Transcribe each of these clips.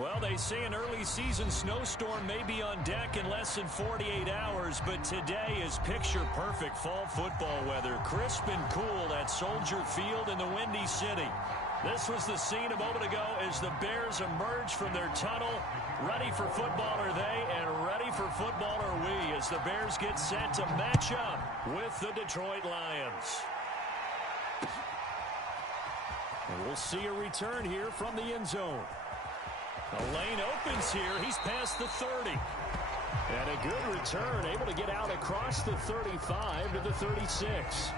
Well, they say an early season snowstorm may be on deck in less than 48 hours, but today is picture-perfect fall football weather. Crisp and cool at Soldier Field in the Windy City. This was the scene a moment ago as the Bears emerged from their tunnel. Ready for football are they, and ready for football are we as the Bears get set to match up with the Detroit Lions. And we'll see a return here from the end zone. The lane opens here. He's past the 30. And a good return, able to get out across the 35 to the 36.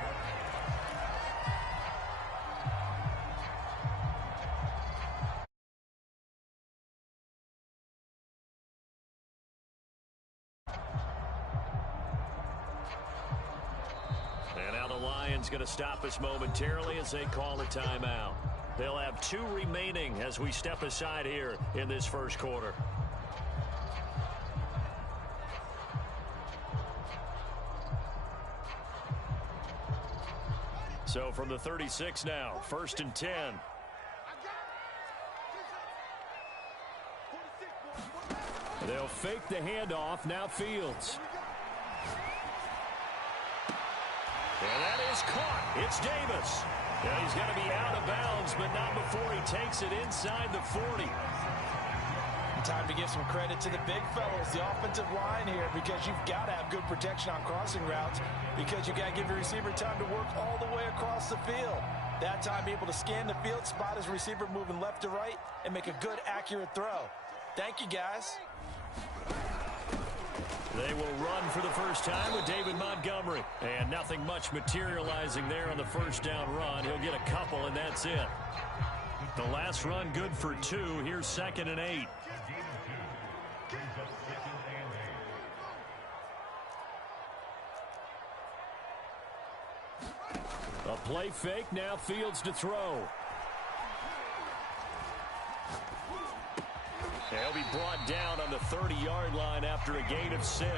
And now the Lions going to stop us momentarily as they call a timeout. They'll have 2 remaining as we step aside here in this first quarter. So from the 36 now, 1st and 10. They'll fake the handoff. Now Fields. And that is caught. It's Davis. Yeah, he's going to be out of bounds, but not before he takes it inside the 40. Time to give some credit to the big fellows, the offensive line here, because you've got to have good protection on crossing routes, because you got to give your receiver time to work all the way across the field. That time, be able to scan the field, spot his receiver moving left to right, and make a good, accurate throw. Thank you, guys. They will run for the first time with David Montgomery. And nothing much materializing there on the first down run. He'll get a couple, and that's it. The last run good for 2. Here's 2nd and 8. A play fake. Now Fields to throw. He'll be brought down on the 30-yard line after a gain of 6.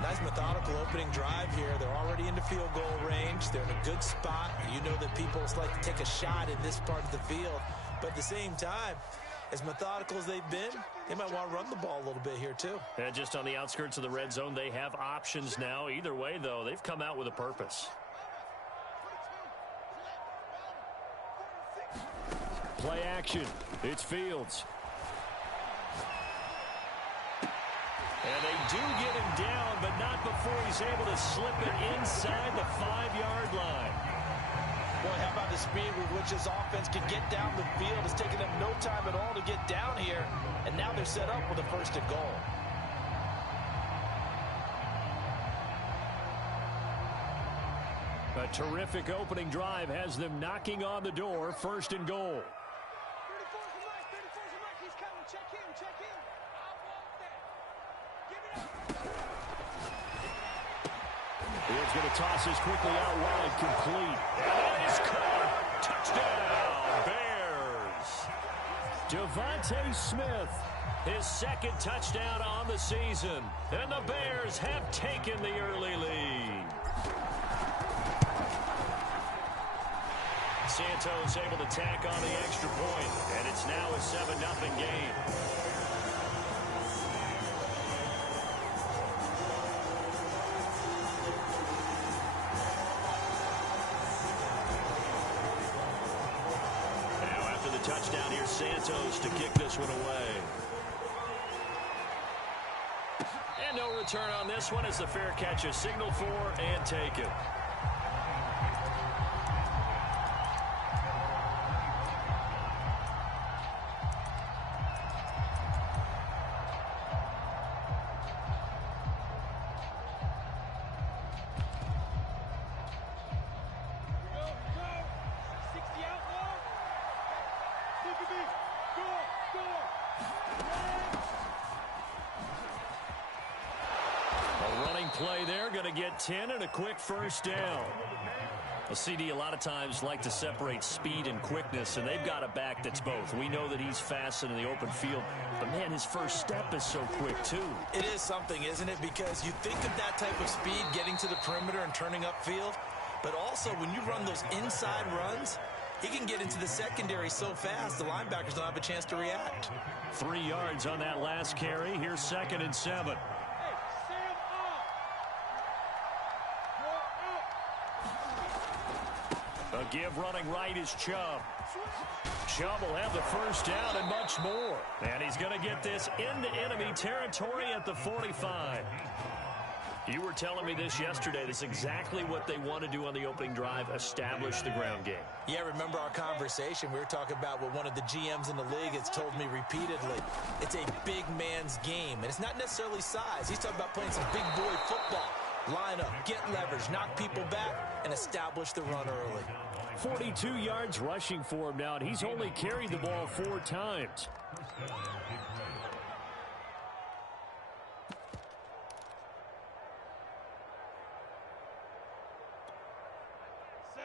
Nice methodical opening drive here. They're already into field goal range. They're in a good spot. You know that people like to take a shot in this part of the field. But at the same time, as methodical as they've been, they might want to run the ball a little bit here too. And just on the outskirts of the red zone, they have options now. Either way, though, they've come out with a purpose. Play action. It's Fields. And they do get him down, but not before he's able to slip it inside the 5-yard line. Boy, how about the speed with which this offense can get down the field? It's taken them no time at all to get down here, and now they're set up with a 1st and goal. A terrific opening drive has them knocking on the door. 1st and goal. He's going to toss this quickly out wide, complete. And that is caught. Touchdown, Bears. Devontae Smith, his 2nd touchdown on the season. And the Bears have taken the early lead. Santos able to tack on the extra point, and it's now a 7-0 game. Touchdown here, Santos to kick this one away. And no return on this one as the fair catch is signaled for and taken. Play there, going to get 10 and a quick 1st down. A CD a lot of times like to separate speed and quickness, and they've got a back that's both. We know that he's fast in the open field, but man, his first step is so quick too. It is something, isn't it? Because you think of that type of speed getting to the perimeter and turning upfield, but also when you run those inside runs, He can get into the secondary so fast, the linebackers don't have a chance to react. 3 yards on that last carry. Here's 2nd and 7. A give running right is Chubb. Chubb will have the first down and much more. And he's going to get this into enemy territory at the 45. You were telling me this yesterday. This is exactly what they want to do on the opening drive, establish the ground game. Yeah, remember our conversation? We were talking about what one of the GMs in the league has told me repeatedly. It's a big man's game, and it's not necessarily size. He's talking about playing some big boy football. Line up, get leverage, knock people back, and establish the run early. 42 yards rushing for him now, and he's only carried the ball 4 times.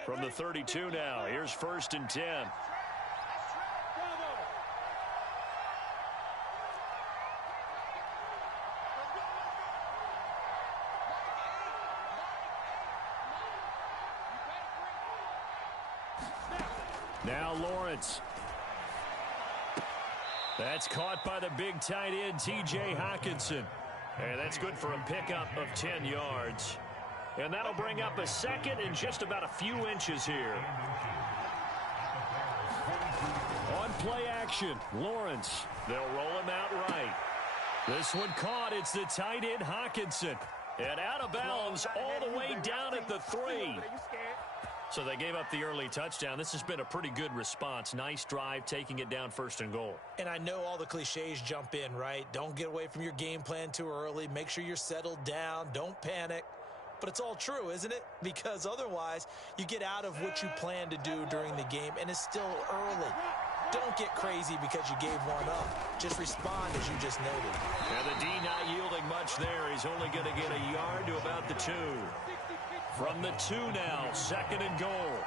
From the 32 now, here's 1st and 10. Now Lawrence. That's caught by the big tight end, T.J. Hockenson. And that's good for a pickup of 10 yards. And that'll bring up a 2nd and just about a few inches here. On play action, Lawrence. They'll roll him out right. This one caught. It's the tight end, Hockenson. And out of bounds all the way down at the 3. So they gave up the early touchdown. This has been a pretty good response. Nice drive, taking it down 1st and goal. And I know all the cliches jump in, right? Don't get away from your game plan too early. Make sure you're settled down. Don't panic. But it's all true, isn't it? Because otherwise, you get out of what you plan to do during the game, and it's still early. Don't get crazy because you gave one up. Just respond as you just noted. And the D not yielding much there. He's only going to get a yard to about the 2. From the 2 now, 2nd and goal.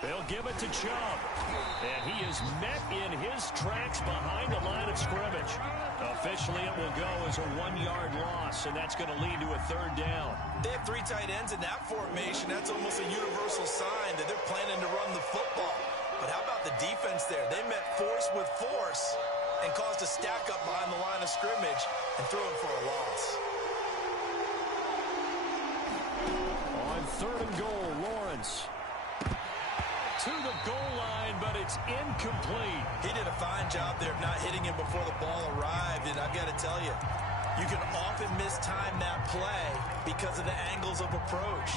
They'll give it to Chubb. And he is met in his tracks behind the line of scrimmage. Officially, it will go as a 1-yard loss, and that's going to lead to a 3rd down. They have 3 tight ends in that formation. That's almost a universal sign that they're planning to run the football. But how about the defense there? They met force with force and caused a stack up behind the line of scrimmage and threw him for a loss. On 3rd and goal, Lawrence. To the goal line, but it's incomplete. He did a fine job there of not hitting him before the ball arrived, and I've got to tell you, you can often mistime that play because of the angles of approach.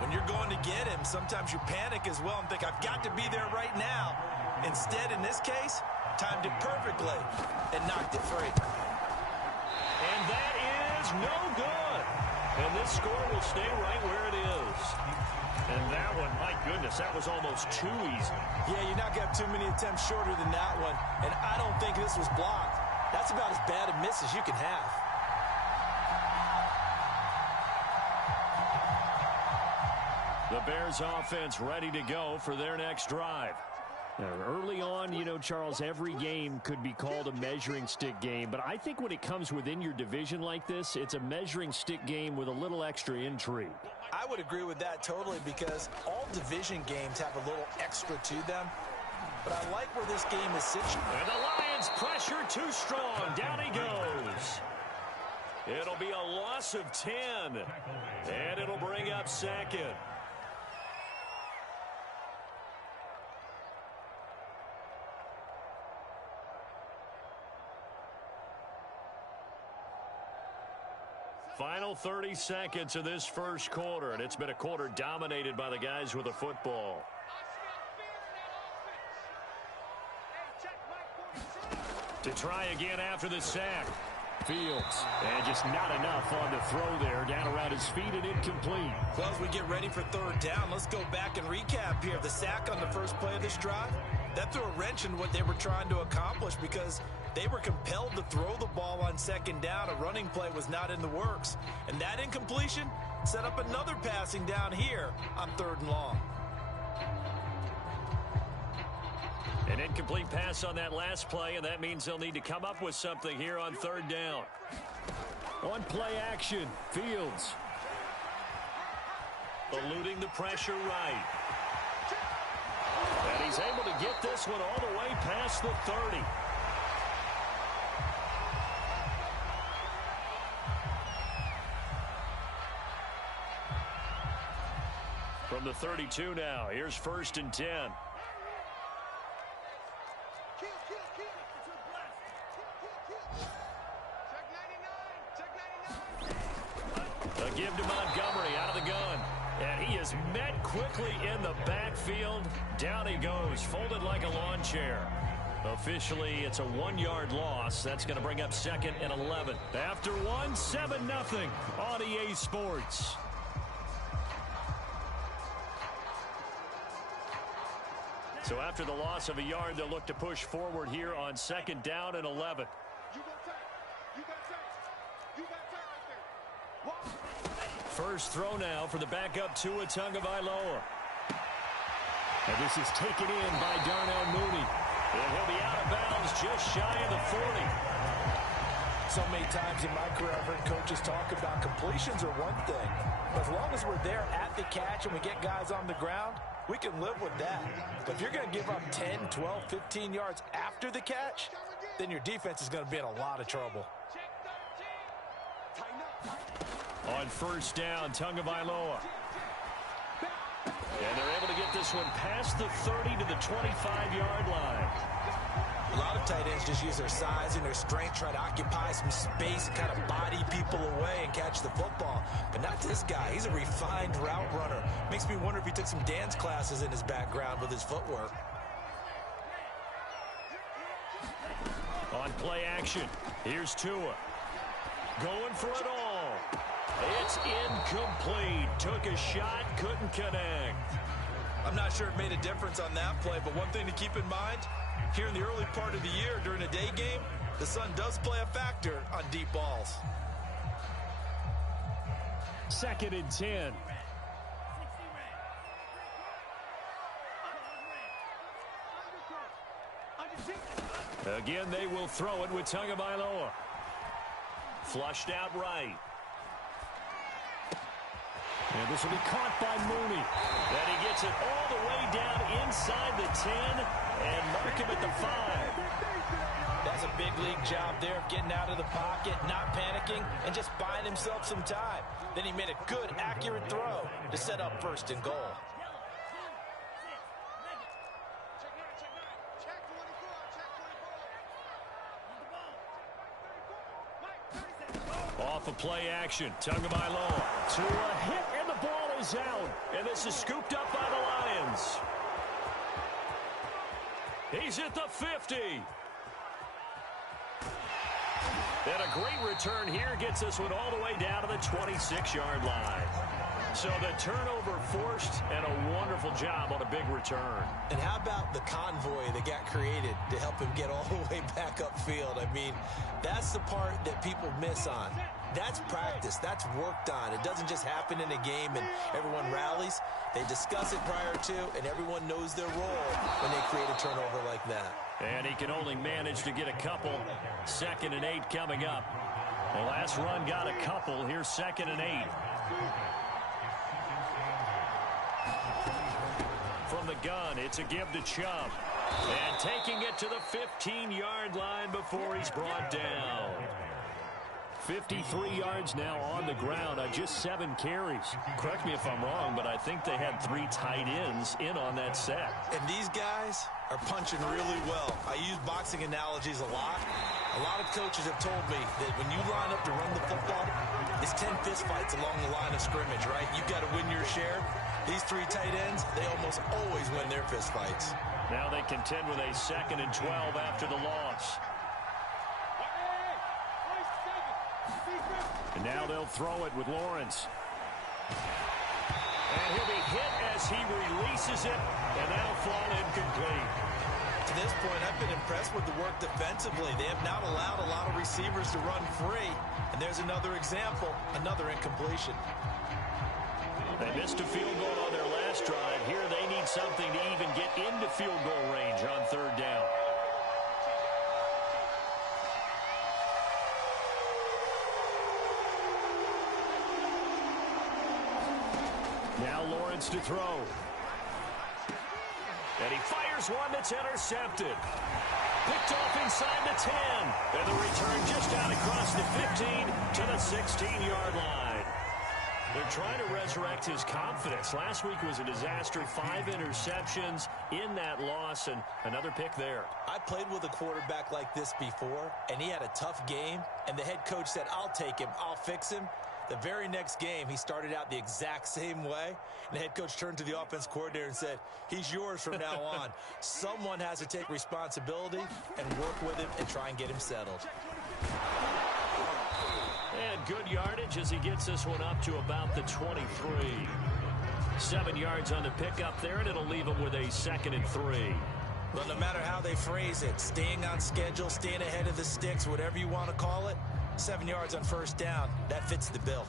When you're going to get him, sometimes you panic as well and think, I've got to be there right now. Instead, in this case, timed it perfectly and knocked it free. And that is no good. And this score will stay right where it is. And that one, my goodness, that was almost too easy. Yeah, you're not going to have too many attempts shorter than that one. And I don't think this was blocked. That's about as bad a miss as you can have. The Bears offense ready to go for their next drive. Now, early on, you know, Charles, every game could be called a measuring stick game. But I think when it comes within your division like this, it's a measuring stick game with a little extra intrigue. I would agree with that totally because all division games have a little extra to them. But I like where this game is situated. And the Lions pressure too strong. Down he goes. It'll be a loss of 10. And it'll bring up 2nd. Final 30 seconds of this first quarter, and it's been a quarter dominated by the guys with the football. To try again after the sack. Fields, and just not enough on the throw there. Down around his feet and incomplete. Well, as we get ready for 3rd down, let's go back and recap here. The sack on the first play of this drive, that threw a wrench in what they were trying to accomplish because they were compelled to throw the ball on 2nd down. A running play was not in the works. And that incompletion set up another passing down here on 3rd and long. An incomplete pass on that last play, and that means they'll need to come up with something here on 3rd down. On play action, Fields. eluding the pressure right. And he's able to get this one all the way past the 30. From the 32 now, here's 1st and 10. A give to Montgomery out of the gun. And he is met quickly in the backfield. Down he goes, folded like a lawn chair. Officially, it's a 1-yard loss. That's going to bring up 2nd and 11. After one, 7-0 on EA Sports. So after the loss of a yard, they'll look to push forward here on 2nd down and 11. First throw now for the backup Tua Tagovailoa. And this is taken in by Darnell Mooney. And he'll be out of bounds just shy of the 40. So many times in my career, I've heard coaches talk about completions are one thing. But as long as we're there at the catch and we get guys on the ground, we can live with that. But if you're going to give up 10, 12, 15 yards after the catch, then your defense is going to be in a lot of trouble. On 1st down, Tagovailoa. And they're able to get this one past the 30 to the 25-yard line. A lot of tight ends just use their size and their strength, try to occupy some space, and kind of body people away and catch the football. But not this guy. He's a refined route runner. Makes me wonder if he took some dance classes in his background with his footwork. On play action, here's Tua. Going for it all. It's incomplete. Took a shot, couldn't connect. I'm not sure it made a difference on that play, but one thing to keep in mind, here in the early part of the year during a day game, the sun does play a factor on deep balls. 2nd and 10. Again, they will throw it with Tagovailoa. Flushed out right. And this will be caught by Mooney. And he gets it all the way down inside the 10 and mark him at the 5. That's a big league job there of getting out of the pocket, not panicking, and just buying himself some time. Then he made a good, accurate throw to set up 1st and goal. Off of play action, Tagovailoa to a hit, and the ball is out. And this is scooped up by the Lions. He's at the 50. And a great return here gets this one all the way down to the 26-yard line. So the turnover forced and a wonderful job on a big return. And how about the convoy that got created to help him get all the way back upfield? I mean, that's the part that people miss on. That's practice. That's worked on. It doesn't just happen in a game and everyone rallies. They discuss it prior to, and everyone knows their role when they create a turnover like that. And he can only manage to get a couple. 2nd and 8 coming up. The last run got a couple. Here's 2nd and 8. From the gun, it's a give to Chubb. And taking it to the 15-yard line before he's brought down. 53 yards now on the ground on just 7 carries. Correct me if I'm wrong, but I think they had 3 tight ends in on that set. And these guys are punching really well. I use boxing analogies a lot. A lot of coaches have told me that when you line up to run the football, it's 10 fistfights along the line of scrimmage, right? You've got to win your share. These 3 tight ends, they almost always win their fistfights. Now they contend with a 2nd and 12 after the loss. And now they'll throw it with Lawrence. And he'll be hit as he releases it, and that'll fall incomplete. To this point, I've been impressed with the work defensively. They have not allowed a lot of receivers to run free. And there's another example, another incompletion. They missed a field goal on their last drive. Here they need something to even get into field goal range on 3rd down. Now Lawrence to throw. And he fires one that's intercepted. Picked off inside the 10. And the return just out across the 15 to the 16-yard line. They're trying to resurrect his confidence. Last week was a disaster. 5 interceptions in that loss, and another pick there. I played with a quarterback like this before, and he had a tough game, and the head coach said, I'll take him, I'll fix him. The very next game, he started out the exact same way, and the head coach turned to the offense coordinator and said, he's yours from now on. Someone has to take responsibility and work with him and try and get him settled. And good yardage as he gets this one up to about the 23. 7 yards on the pickup there, and it'll leave him with a 2nd and 3. But no matter how they phrase it, staying on schedule, staying ahead of the sticks, whatever you want to call it, 7 yards on first down, that fits the bill.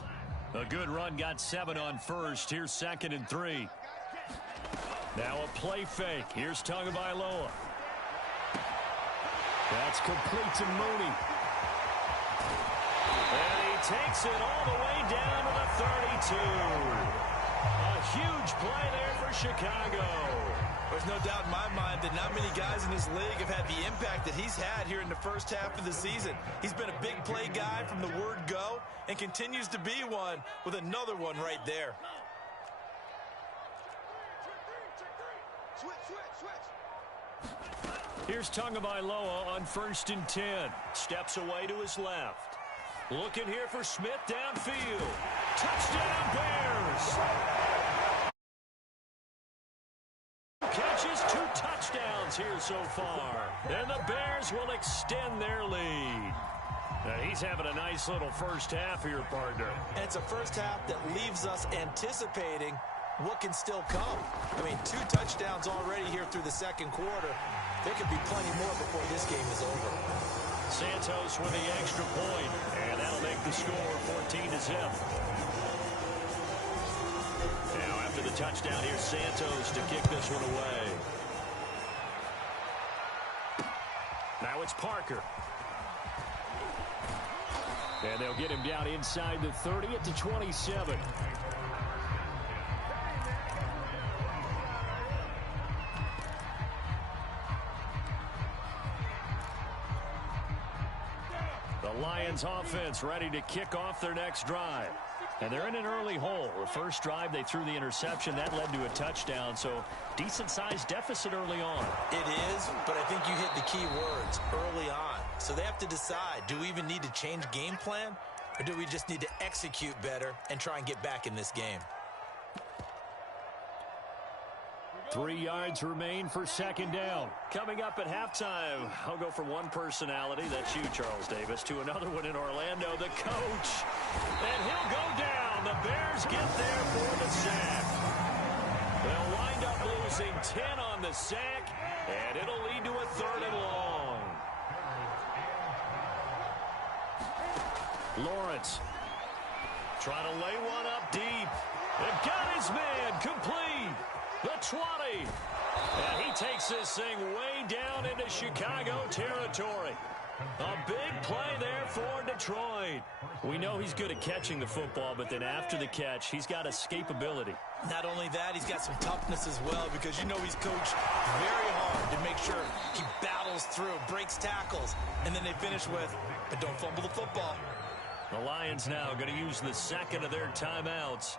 A good run, got 7 on first. Here's 2nd and 3. Now a play fake. Here's Tagovailoa. That's complete to Mooney. And he takes it all the way down to the 32. A huge play there for Chicago. There's no doubt in my mind that not many guys in this league have had the impact that he's had here in the first half of the season. He's been a big play guy from the word go and continues to be one with another one right there. Here's Tagovailoa on 1st and 10. Steps away to his left. Looking here for Smith downfield. Touchdown Bears! Catches 2 touchdowns here so far. And the Bears will extend their lead. Now he's having a nice little first half here, partner. And it's a first half that leaves us anticipating what can still come. I mean, 2 touchdowns already here through the second quarter. There could be plenty more before this game is over. Santos with the extra point, and that'll make the score 14-0. Now after the touchdown, here's Santos to kick this one away. Now it's Parker. And they'll get him down inside the 30 at the 27. The Lions offense ready to kick off their next drive. And they're in an early hole. The first drive, they threw the interception. That led to a touchdown, so decent-sized deficit early on. It is, but I think you hit the key words, early on. So they have to decide, do we even need to change game plan, or do we just need to execute better and try and get back in this game? 3 yards remain for 2nd down. Coming up at halftime, I'll go from one personality, that's you, Charles Davis, to another one in Orlando, the coach. And he'll go down. The Bears get there for the sack. They'll wind up losing 10 on the sack, and it'll lead to a 3rd and long. Lawrence trying to lay one up deep. They've got his man complete. The 20. And he takes this thing way down into Chicago territory. A big play there for Detroit. We know he's good at catching the football, but then after the catch, he's got escapability. Not only that, he's got some toughness as well, because you know he's coached very hard to make sure he battles through, breaks tackles, and then they finish with, but don't fumble the football. The Lions now going to use the 2nd of their timeouts,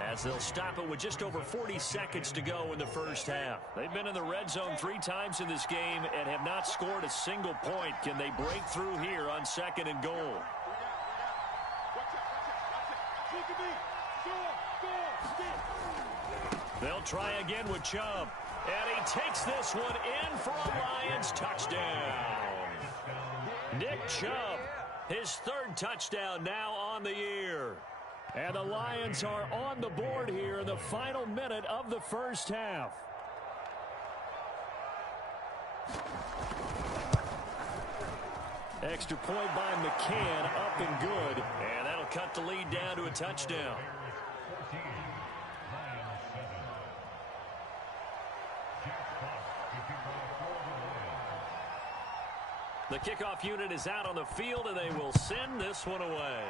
as they'll stop it with just over 40 seconds to go in the first half. They've been in the red zone 3 times in this game and have not scored a single point. Can they break through here on 2nd and goal? They'll try again with Chubb. And he takes this one in for a Lions touchdown. Nick Chubb, his 3rd touchdown now on the year. And the Lions are on the board here in the final minute of the first half. Extra point by McCann, up and good. And that'll cut the lead down to a touchdown. The kickoff unit is out on the field, and they will send this one away.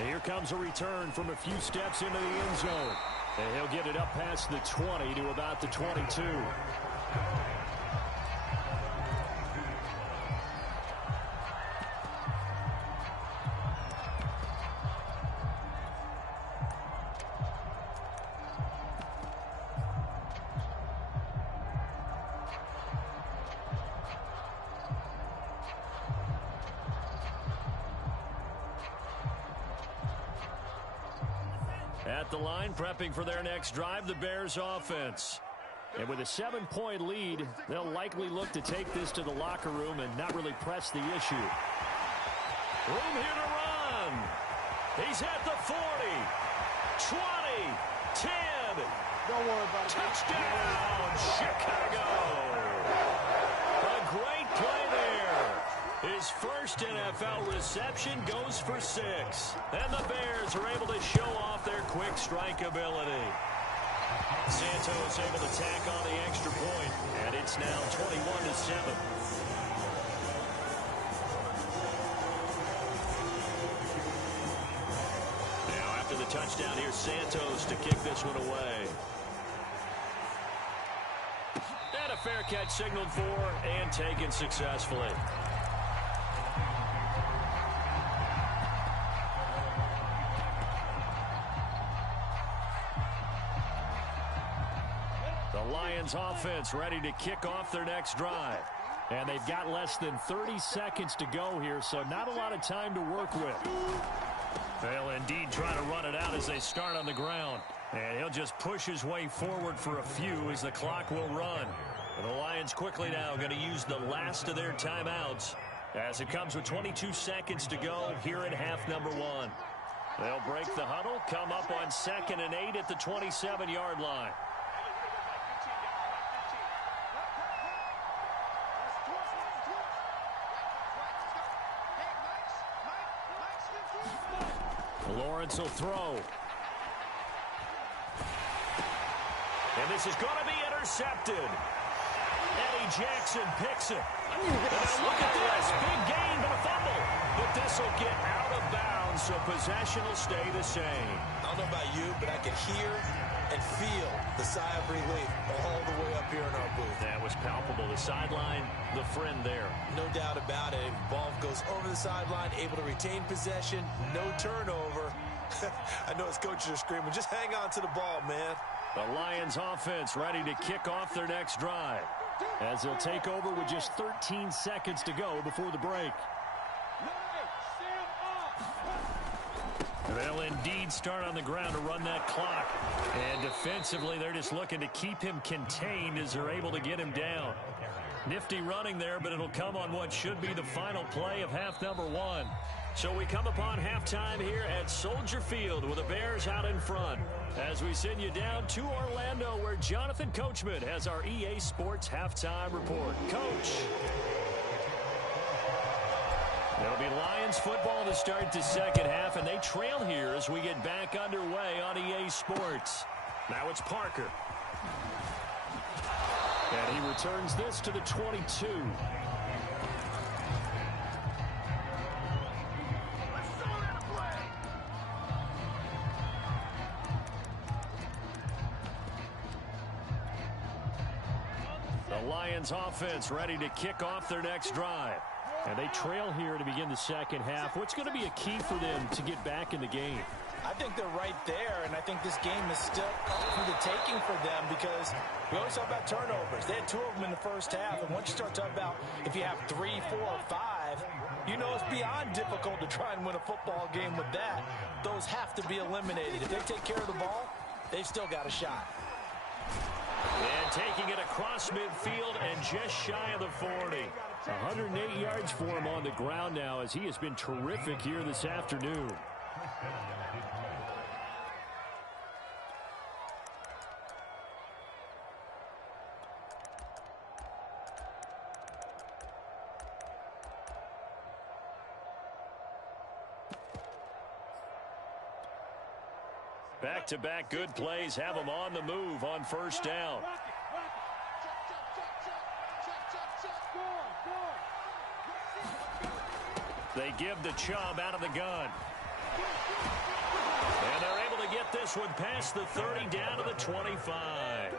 And here comes a return from a few steps into the end zone. And he'll get it up past the 20 to about the 22. At the line, prepping for their next drive, the Bears offense. And with a 7-point lead, they'll likely look to take this to the locker room and not really press the issue. Room here to run. He's at the 40, 20, 10. Don't worry about it. Touchdown, Chicago. A great play there. His first NFL reception goes for 6. And the Bears are able to show off their quick strike ability. Santos able to tack on the extra point, and it's now 21-7. Now after the touchdown, here's Santos to kick this one away. And a fair catch signaled for and taken successfully. The Lions offense ready to kick off their next drive. And they've got less than 30 seconds to go here, so not a lot of time to work with. They'll indeed try to run it out as they start on the ground. And he'll just push his way forward for a few as the clock will run. And the Lions quickly now going to use the last of their timeouts as it comes with 22 seconds to go here in half number 1. They'll break the huddle, come up on 2nd and 8 at the 27-yard line. Lawrence will throw. And this is going to be intercepted. Eddie Jackson picks it. And now look at this. Big gain, but a fumble. But this will get out of bounds, so possession will stay the same. I don't know about you, but I can hear and feel the sigh of relief all the way up here in our booth. That was palpable. The sideline, the friend there. No doubt about it. Ball goes over the sideline, able to retain possession, no turnover. I know his coaches are screaming, just hang on to the ball, man. The Lions offense ready to kick off their next drive as they'll take over with just 13 seconds to go before the break. They'll indeed start on the ground to run that clock. And defensively, they're just looking to keep him contained as they're able to get him down. Nifty running there, but it'll come on what should be the final play of half number 1. So we come upon halftime here at Soldier Field with the Bears out in front. As we send you down to Orlando, where Jonathan Coachman has our EA Sports halftime report. Coach. It'll be Lions football to start the second half, and they trail here as we get back underway on EA Sports. Now it's Parker. And he returns this to the 22. The Lions offense ready to kick off their next drive. And they trail here to begin the second half. What's going to be a key for them to get back in the game? I think they're right there, and I think this game is still up for the taking for them because we always talk about turnovers. They had 2 of them in the first half, and once you start talking about if you have 3, 4, or 5, you know it's beyond difficult to try and win a football game with that. Those have to be eliminated. If they take care of the ball, they've still got a shot. And taking it across midfield and just shy of the 40. 108 yards for him on the ground now as he has been terrific here this afternoon. Back-to-back good plays have them on the move on first down. They give the Chubb out of the gun. And they're able to get this one past the 30 down to the 25.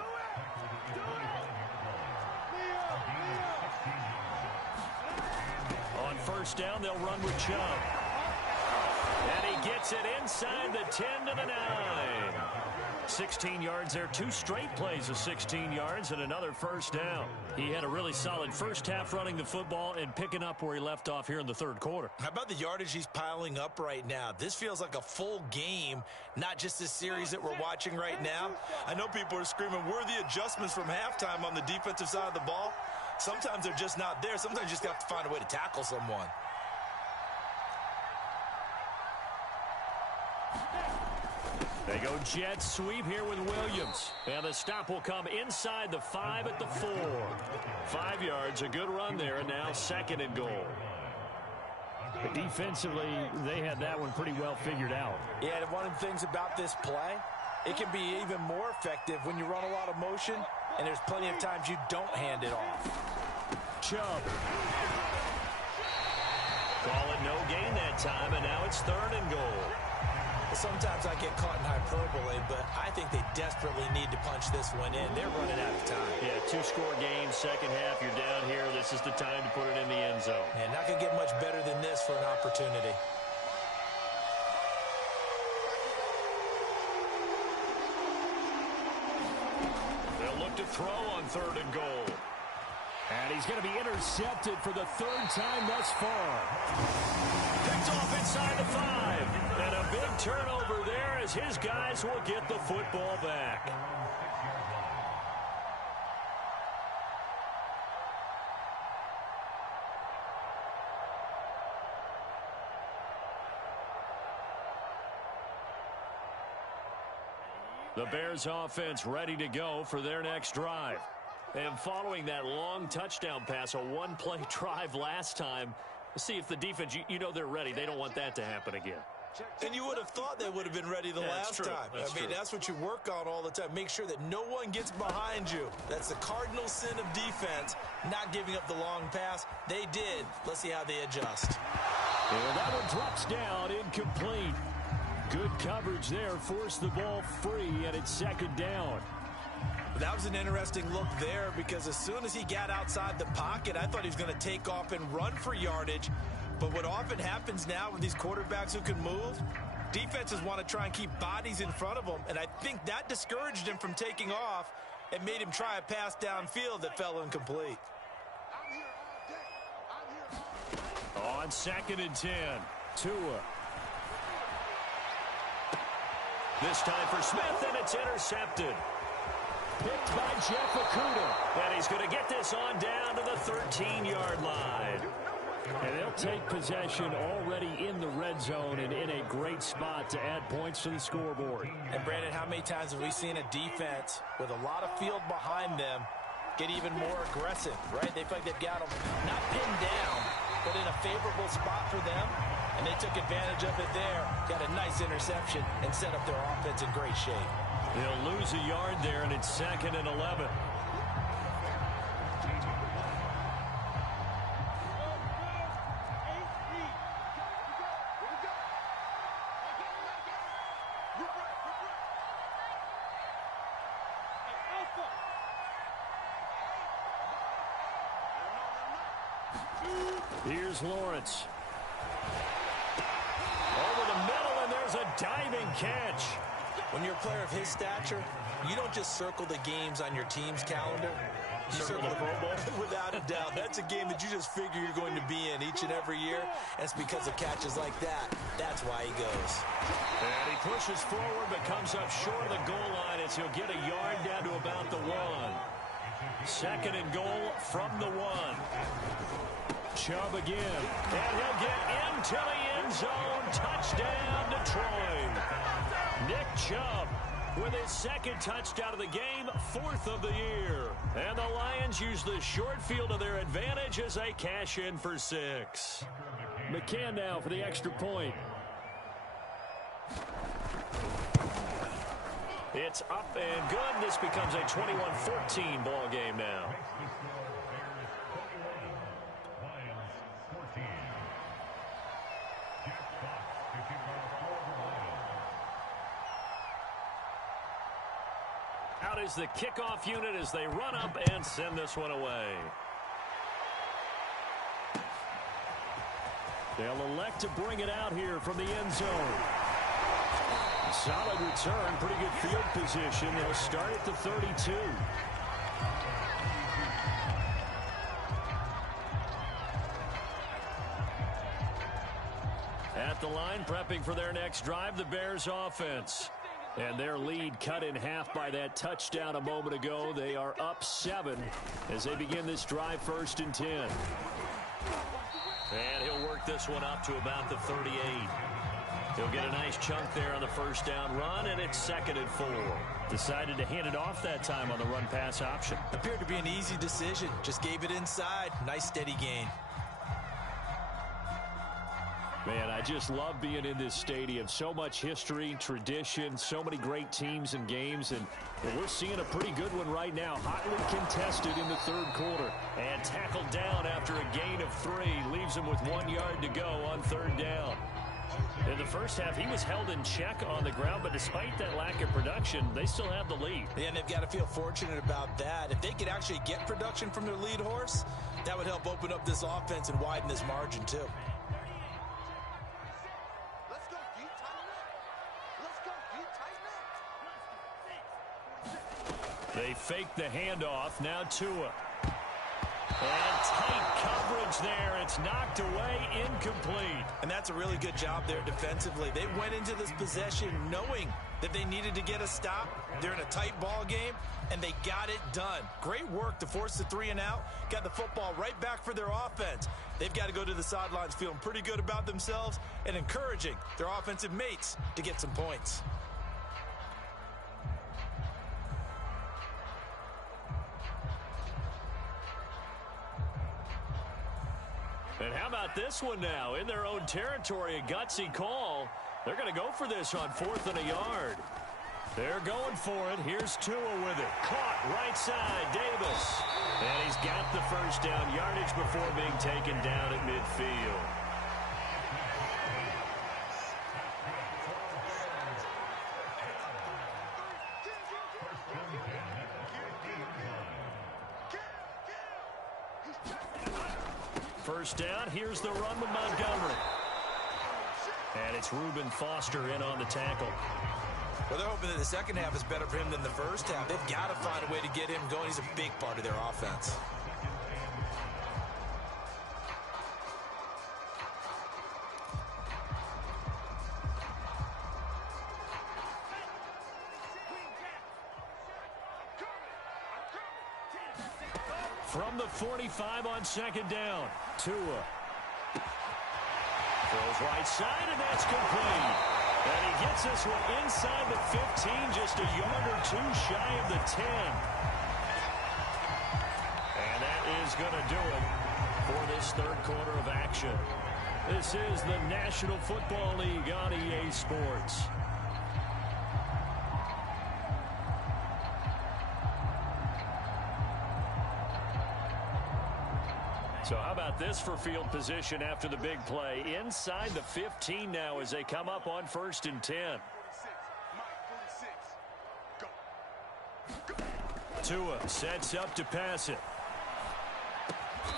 On first down, they'll run with Chubb. And he gets it inside the 10 to the 9. 16 yards there, 2 straight plays of 16 yards and another first down. He had a really solid first half running the football and picking up where he left off here in the third quarter. How about the yardage he's piling up right now? This feels like a full game, not just this series that we're watching right now. I know people are screaming, where are the adjustments from halftime on the defensive side of the ball? Sometimes they're just not there. Sometimes you just have to find a way to tackle someone. They go jet sweep here with Williams. And the stop will come inside the 5 at the 4. 5 yards, a good run there, and now second and goal. But defensively, they had that one pretty well figured out. Yeah, and one of the things about this play, it can be even more effective when you run a lot of motion, and there's plenty of times you don't hand it off. Chubb. Call it no gain that time, and now it's third and goal. Sometimes I get caught in hyperbole, but I think they desperately need to punch this one in. They're running out of time. Yeah, 2-score game, second half, you're down here. This is the time to put it in the end zone. And not going to get much better than this for an opportunity. They'll look to throw on third and goal. And he's going to be intercepted for the third time thus far. Picked off inside the 5. And a big turnover there as his guys will get the football back. The Bears offense ready to go for their next drive. And following that long touchdown pass, a one-play drive last time, see if the defense, you know they're ready. They don't want that to happen again. And you would have thought they would have been ready the last time. That's what you work on all the time. Make sure that no one gets behind you. That's the cardinal sin of defense, not giving up the long pass. They did. Let's see how they adjust. And that one drops down, incomplete. Good coverage there, forced the ball free, and it's second down. That was an interesting look there because as soon as he got outside the pocket, I thought he was going to take off and run for yardage. But what often happens now with these quarterbacks who can move, defenses want to try and keep bodies in front of them, and I think that discouraged him from taking off and made him try a pass downfield that fell incomplete. On second and 10, Tua. This time for Smith, and it's intercepted. Picked by Jeff Okudah. And he's going to get this on down to the 13-yard line. And they'll take possession already in the red zone and in a great spot to add points to the scoreboard. And Brandon, how many times have we seen a defense with a lot of field behind them get even more aggressive, right? They feel like they've got them not pinned down, but in a favorable spot for them. And they took advantage of it there. Got a nice interception and set up their offense in great shape. They'll lose a yard there, and it's second and 11. Here's Lawrence. Over the middle, and there's a diving catch. When you're a player of his stature, you don't just circle the games on your team's calendar. You circle the Pro Bowl. Without a doubt. That's a game that you just figure you're going to be in each and every year. And it's because of catches like that. That's why he goes. And he pushes forward, but comes up short of the goal line as he'll get a yard down to about the 1. Second and goal from the 1. Chubb again. And he'll get into the end zone. Touchdown, Detroit. Nick Chubb with his second touchdown of the game, 4th of the year. And the Lions use the short field to their advantage as they cash in for 6. McCann now for the extra point. It's up and good. This becomes a 21-14 ball game now. is the kickoff unit as they run up and send this one away. They'll elect to bring it out here from the end zone. Solid return, pretty good field position. They'll start at the 32. At the line, prepping for their next drive, the Bears offense. And their lead cut in half by that touchdown a moment ago. They are up 7 as they begin this drive, 1st and 10. And he'll work this one up to about the 38. He'll get a nice chunk there on the first down run, and it's 2nd and 4. Decided to hand it off that time on the run-pass option. Appeared to be an easy decision. Just gave it inside. Nice steady gain. Man, I just love being in this stadium. So much history, tradition, so many great teams and games, and we're seeing a pretty good one right now. Hotly contested in the 3rd quarter. And tackled down after a gain of 3. Leaves him with 1 yard to go on 3rd down. In the first half, he was held in check on the ground, but despite that lack of production, they still have the lead. Yeah, and they've got to feel fortunate about that. If they could actually get production from their lead horse, that would help open up this offense and widen this margin, too. They fake the handoff. Now Tua. And tight coverage there. It's knocked away, incomplete. And that's a really good job there defensively. They went into this possession knowing that they needed to get a stop. They're in a tight ball game, and they got it done. Great work to force the 3 and out. Got the football right back for their offense. They've got to go to the sidelines feeling pretty good about themselves and encouraging their offensive mates to get some points. And how about this one now? In their own territory, a gutsy call. They're going to go for this on 4th and a yard. They're going for it. Here's Tua with it. Caught right side, Davis. And he's got the first down yardage before being taken down at midfield. First down, here's the run with Montgomery. And it's Reuben Foster in on the tackle. Well, they're hoping that the second half is better for him than the first half. They've got to find a way to get him going. He's a big part of their offense. From the 45 on 2nd down, Tua. Throws right side, and that's complete. And he gets this one inside the 15, just a yard or 2 shy of the 10. And that is going to do it for this 3rd quarter of action. This is the National Football League on EA Sports. So how about this for field position after the big play? Inside the 15 now as they come up on 1st and 10. Tua sets up to pass it.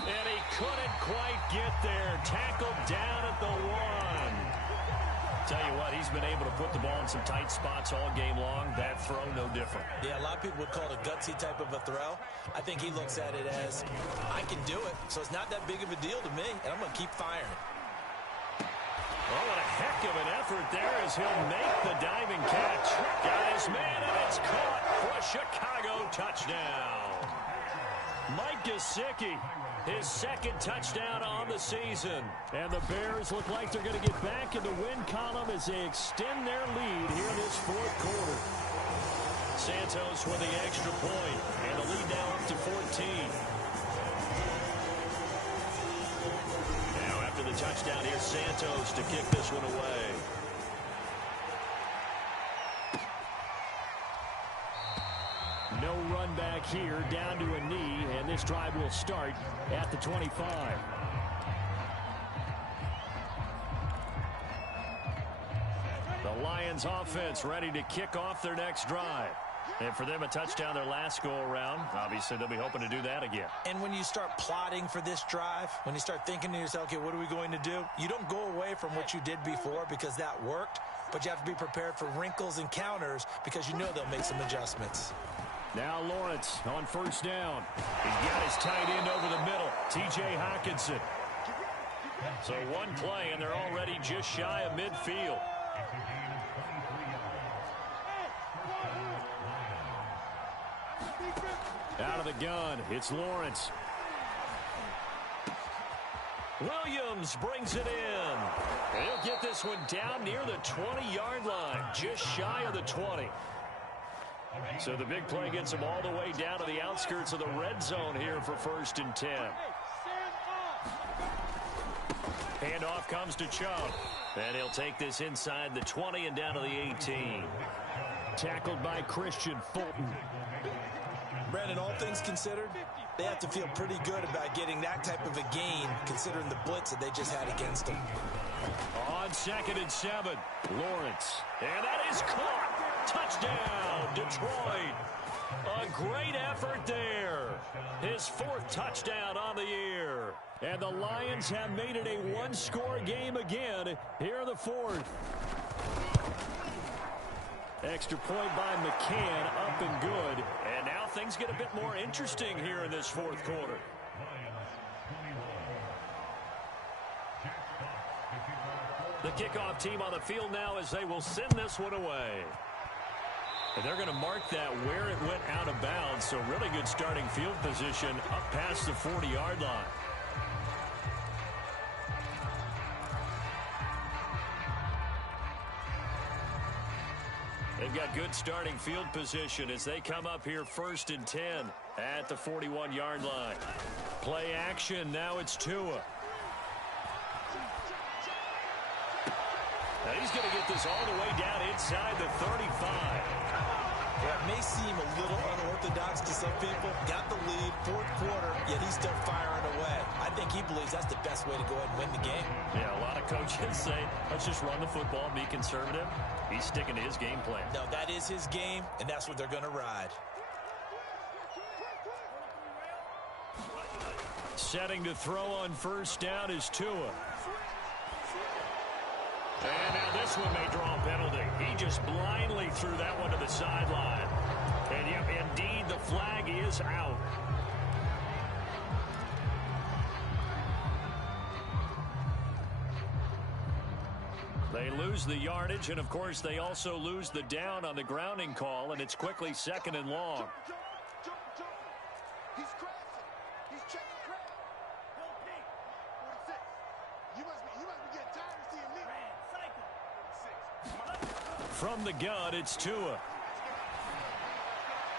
And he couldn't quite get there. Tackled down at the 1. Tell you what, he's been able to put the ball in some tight spots all game long. That throw, no different. Yeah, a lot of people would call it a gutsy type of a throw. I think he looks at it as, I can do it, so it's not that big of a deal to me, and I'm going to keep firing. Oh, what a heck of an effort there as he'll make the diving catch. Got his man, and it's caught for a Chicago touchdown. Mike Gesicki, his 2nd touchdown on the season. And the Bears look like they're going to get back in the win column as they extend their lead here in this 4th quarter. Santos with the extra point, and the lead now up to 14. Now after the touchdown, here's Santos to kick this one away. No run back here, down to a knee, and this drive will start at the 25. The Lions offense ready to kick off their next drive. And for them, a touchdown their last go-around. Obviously, they'll be hoping to do that again. And when you start plotting for this drive, when you start thinking to yourself, okay, what are we going to do? You don't go away from what you did before because that worked, but you have to be prepared for wrinkles and counters because you know they'll make some adjustments. Now Lawrence on first down. He's got his tight end over the middle, T.J. Hockenson. So one play, and they're already just shy of midfield. Out of the gun, it's Lawrence. Williams brings it in. He'll get this one down near the 20-yard line, just shy of the 20. So the big play gets him all the way down to the outskirts of the red zone here for 1st and 10. Handoff comes to Chubb. And he'll take this inside the 20 and down to the 18. Tackled by Christian Fulton. Brandon, all things considered, they have to feel pretty good about getting that type of a gain considering the blitz that they just had against them. On 2nd and 7, Lawrence. And that is caught. Touchdown, Detroit. A great effort there. His 4th touchdown on the year. And the Lions have made it a one-score game again here in the 4th. Extra point by McCann, up and good. And now things get a bit more interesting here in this 4th quarter. The kickoff team on the field now as they will send this one away. And they're going to mark that where it went out of bounds. So really good starting field position up past the 40-yard line. They've got good starting field position as they come up here 1st and 10 at the 41-yard line. Play action. Now it's Tua. Now he's going to get this all the way down inside the 35. Yeah, it may seem a little unorthodox to some people. Got the lead, 4th quarter, yet he's still firing away. I think he believes that's the best way to go ahead and win the game. Yeah, a lot of coaches say, let's just run the football and be conservative. He's sticking to his game plan. No, that is his game, and that's what they're going to ride. Setting to throw on 1st down is Tua. And now this one may draw a penalty. He just blindly threw that one to the sideline. And yep, indeed, the flag is out. They lose the yardage, and of course, they also lose the down on the grounding call, and it's quickly 2nd and long. He's crashing. He's checking crack. Yo, Pete. 46. You must be getting tired of seeing me. From the gun, it's Tua.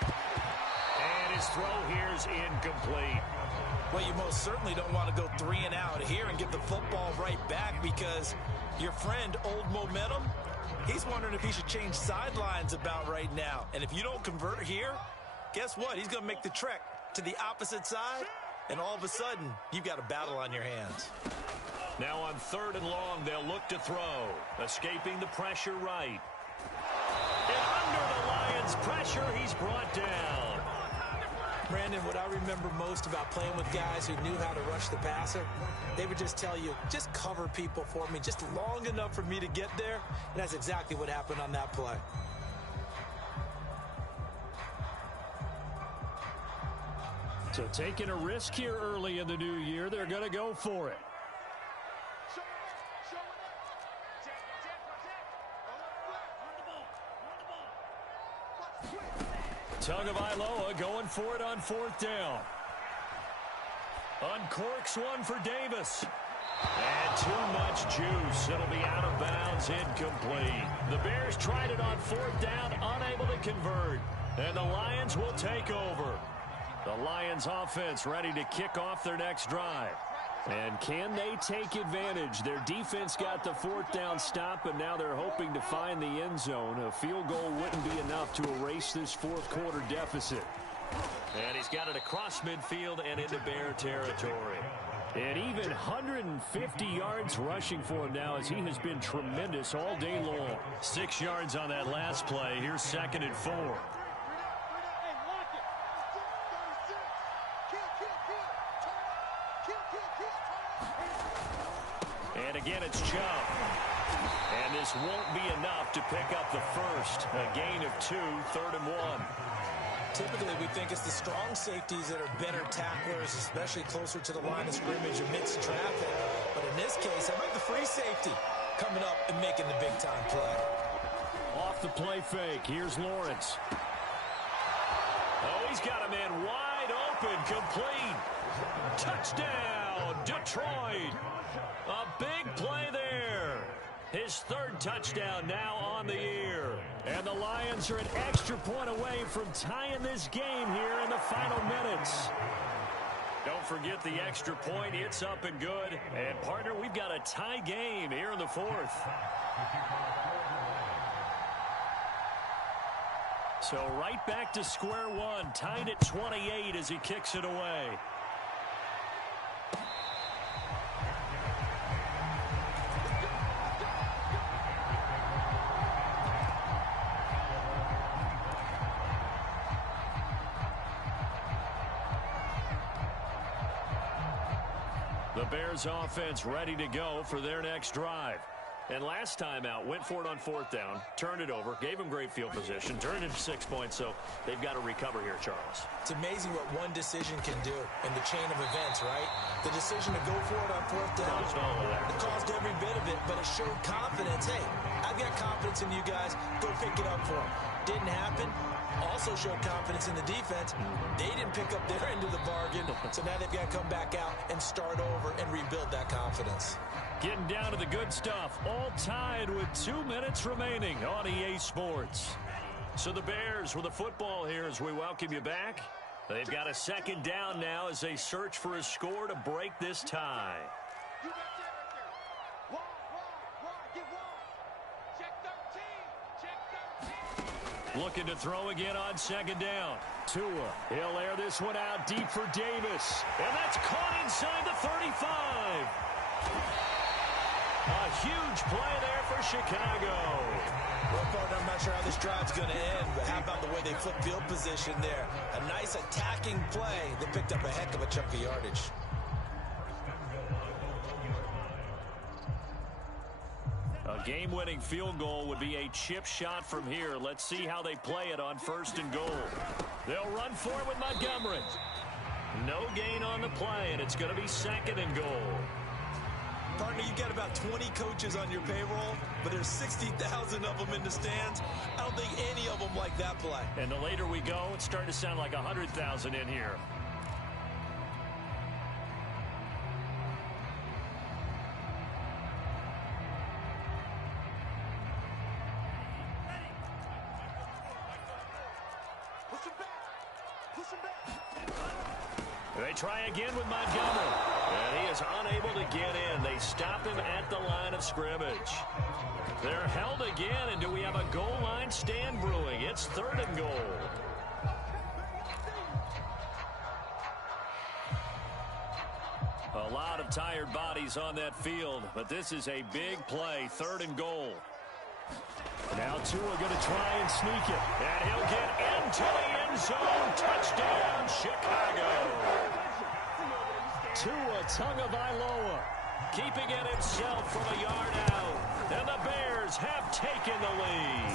And his throw here is incomplete. Well, you most certainly don't want to go 3 and out here and get the football right back because your friend, Old Momentum, he's wondering if he should change sidelines about right now. And if you don't convert here, guess what? He's going to make the trek to the opposite side, and all of a sudden, you've got a battle on your hands. Now on 3rd and long, they'll look to throw. Escaping the pressure right. And under the Lions' pressure, he's brought down. Brandon, what I remember most about playing with guys who knew how to rush the passer, they would just tell you, just cover people for me, just long enough for me to get there. And that's exactly what happened on that play. So taking a risk here early in the new year, they're going to go for it. Tagovailoa going for it on 4th down. Uncorks one for Davis. And too much juice. It'll be out of bounds, incomplete. The Bears tried it on 4th down, unable to convert. And the Lions will take over. The Lions offense ready to kick off their next drive. And can they take advantage? Their defense got the 4th down stop, and now they're hoping to find the end zone. A field goal wouldn't be enough to erase this 4th quarter deficit. And he's got it across midfield and into Bear territory. And even 150 yards rushing for him now as he has been tremendous all day long. 6 yards on that last play. Here's 2nd and 4. shove. And this won't be enough to pick up the first. A gain of 2, 3rd and 1. Typically, we think it's the strong safeties that are better tacklers, especially closer to the line of scrimmage amidst traffic. But in this case, how about the free safety coming up and making the big-time play? Off the play fake, here's Lawrence. Oh, he's got a man wide open, complete. Touchdown, Detroit. A big play there. His 3rd touchdown now on the year. And the Lions are an extra point away from tying this game here in the final minutes. Don't forget the extra point. It's up and good. And, partner, we've got a tie game here in the 4th. So right back to square one, tied at 28 as he kicks it away. The Bears offense ready to go for their next drive. And last time out, went for it on 4th down, turned it over, gave him great field position, turned it to 6 points, so they've got to recover here, Charles. It's amazing what one decision can do in the chain of events, right? The decision to go for it on 4th down, it caused every bit of it, but it showed confidence. Hey, I've got confidence in you guys. Go pick it up for them. Didn't happen. Also showed confidence in the defense. They didn't pick up their end of the bargain, so now they've got to come back out and start over and rebuild that confidence. Getting down to the good stuff, all tied with 2 minutes remaining on EA Sports. So the Bears with the football here as we welcome you back. They've got a 2nd down now as they search for a score to break this tie. You got that right there. Wide, get wide. Check 13, check 13. Looking to throw again on 2nd down. Tua, he'll air this one out deep for Davis. And that's caught inside the 35. A huge play there for Chicago. Well, partner, I'm not sure how this drive's going to end, but how about the way they flip field position there? A nice attacking play. They picked up a heck of a chunk of yardage. A game-winning field goal would be a chip shot from here. Let's see how they play it on 1st and goal. They'll run for it with Montgomery. No gain on the play, and it's going to be 2nd and goal. Partner, you got about 20 coaches on your payroll, but there's 60,000 of them in the stands. I don't think any of them like that play. And the later we go, it's starting to sound like 100,000 in here. Push him back. Push him back. They try again with Montgomery. And he is unable to get in. They stop him at the line of scrimmage. They're held again, and do we have a goal line stand brewing? It's 3rd and goal. A lot of tired bodies on that field, but this is a big play, 3rd and goal. Now Tua going to try and sneak it. And he'll get into the end zone. Touchdown, Chicago. Tua Tagovailoa Keeping it himself from a yard out. And the Bears have taken the lead.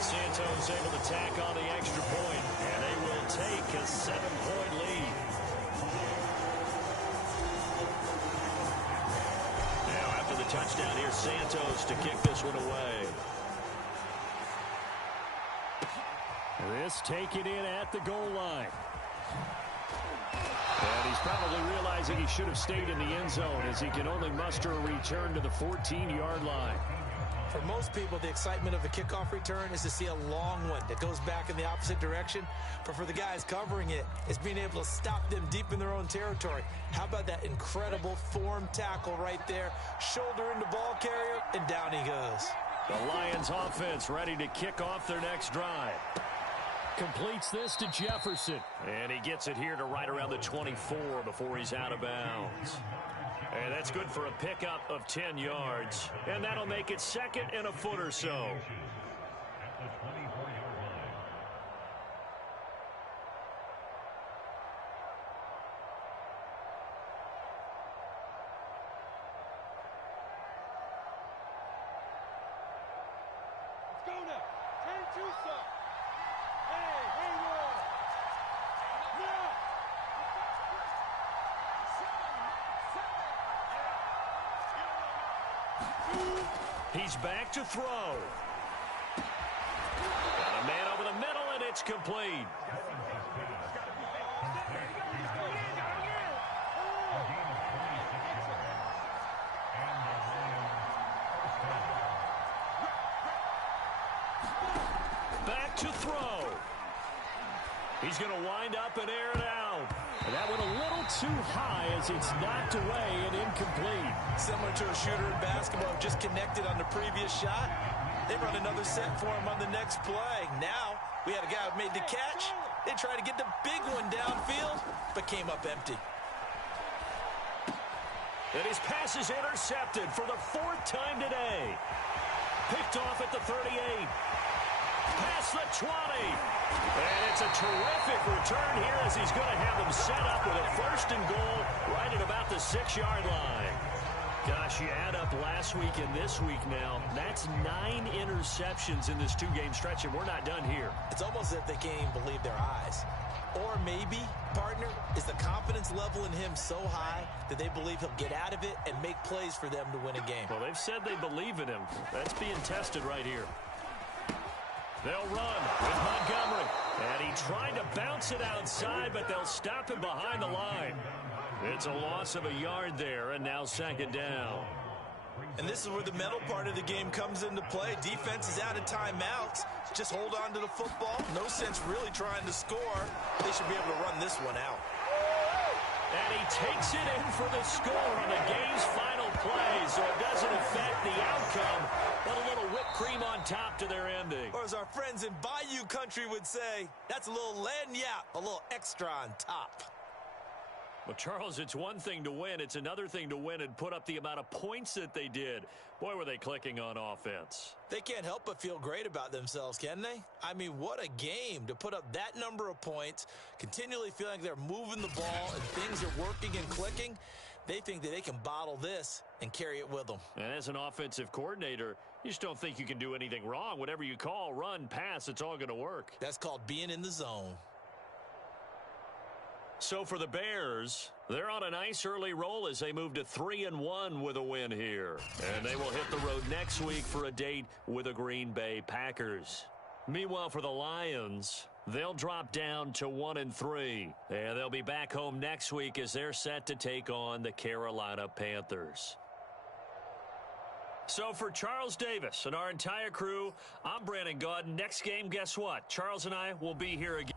Santos able to tack on the extra point, and they will take a 7-point lead. Now after the touchdown, here's Santos to kick this one away. This taken in at the goal line. And he's probably realizing he should have stayed in the end zone as he can only muster a return to the 14-yard line. For most people, the excitement of a kickoff return is to see a long one that goes back in the opposite direction. But for the guys covering it, it's being able to stop them deep in their own territory. How about that incredible form tackle right there? Shoulder into ball carrier, and down he goes. The Lions offense ready to kick off their next drive. Completes this to Jefferson. And he gets it here to right around the 24 before he's out of bounds. And that's good for a pickup of 10 yards. And that'll make it 2nd and a foot or so. He's back to throw. Got a man over the middle, and it's complete. Back to throw. He's going to wind up and air it out. And that went a little too high as it's knocked away and incomplete. Similar to a shooter in basketball, just connected on the previous shot. They run another set for him on the next play. Now, we had a guy who made the catch. They tried to get the big one downfield, but came up empty. And his pass is intercepted for the 4th time today. Picked off at the 38. Past the 20. And it's a terrific return here as he's going to have them set up with a 1st and goal right at about the 6-yard line. Gosh, you add up last week and this week now. That's 9 interceptions in this 2-game stretch, and we're not done here. It's almost as if they can't even believe their eyes. Or maybe, partner, is the confidence level in him so high that they believe he'll get out of it and make plays for them to win a game. Well, they've said they believe in him. That's being tested right here. They'll run with Montgomery. And he tried to bounce it outside, but they'll stop him behind the line. It's a loss of a yard there, and now 2nd down. And this is where the mental part of the game comes into play. Defense is out of timeouts. Just hold on to the football. No sense really trying to score. They should be able to run this one out. And he takes it in for the score on the game's final play, so it doesn't affect the outcome, but a little whipped cream on top to their ending. Or as our friends in Bayou Country would say, that's a little lagniappe, a little extra on top. Well, Charles, it's one thing to win. It's another thing to win and put up the amount of points that they did. Boy, were they clicking on offense. They can't help but feel great about themselves, can they? I mean, what a game to put up that number of points, continually feeling like they're moving the ball and things are working and clicking. They think that they can bottle this and carry it with them. And as an offensive coordinator, you just don't think you can do anything wrong. Whatever you call, run, pass, it's all going to work. That's called being in the zone. So for the Bears, they're on a nice early roll as they move to 3-1 with a win here. And they will hit the road next week for a date with the Green Bay Packers. Meanwhile, for the Lions, they'll drop down to 1-3. And they'll be back home next week as they're set to take on the Carolina Panthers. So for Charles Davis and our entire crew, I'm Brandon Gaudin. Next game, guess what? Charles and I will be here again.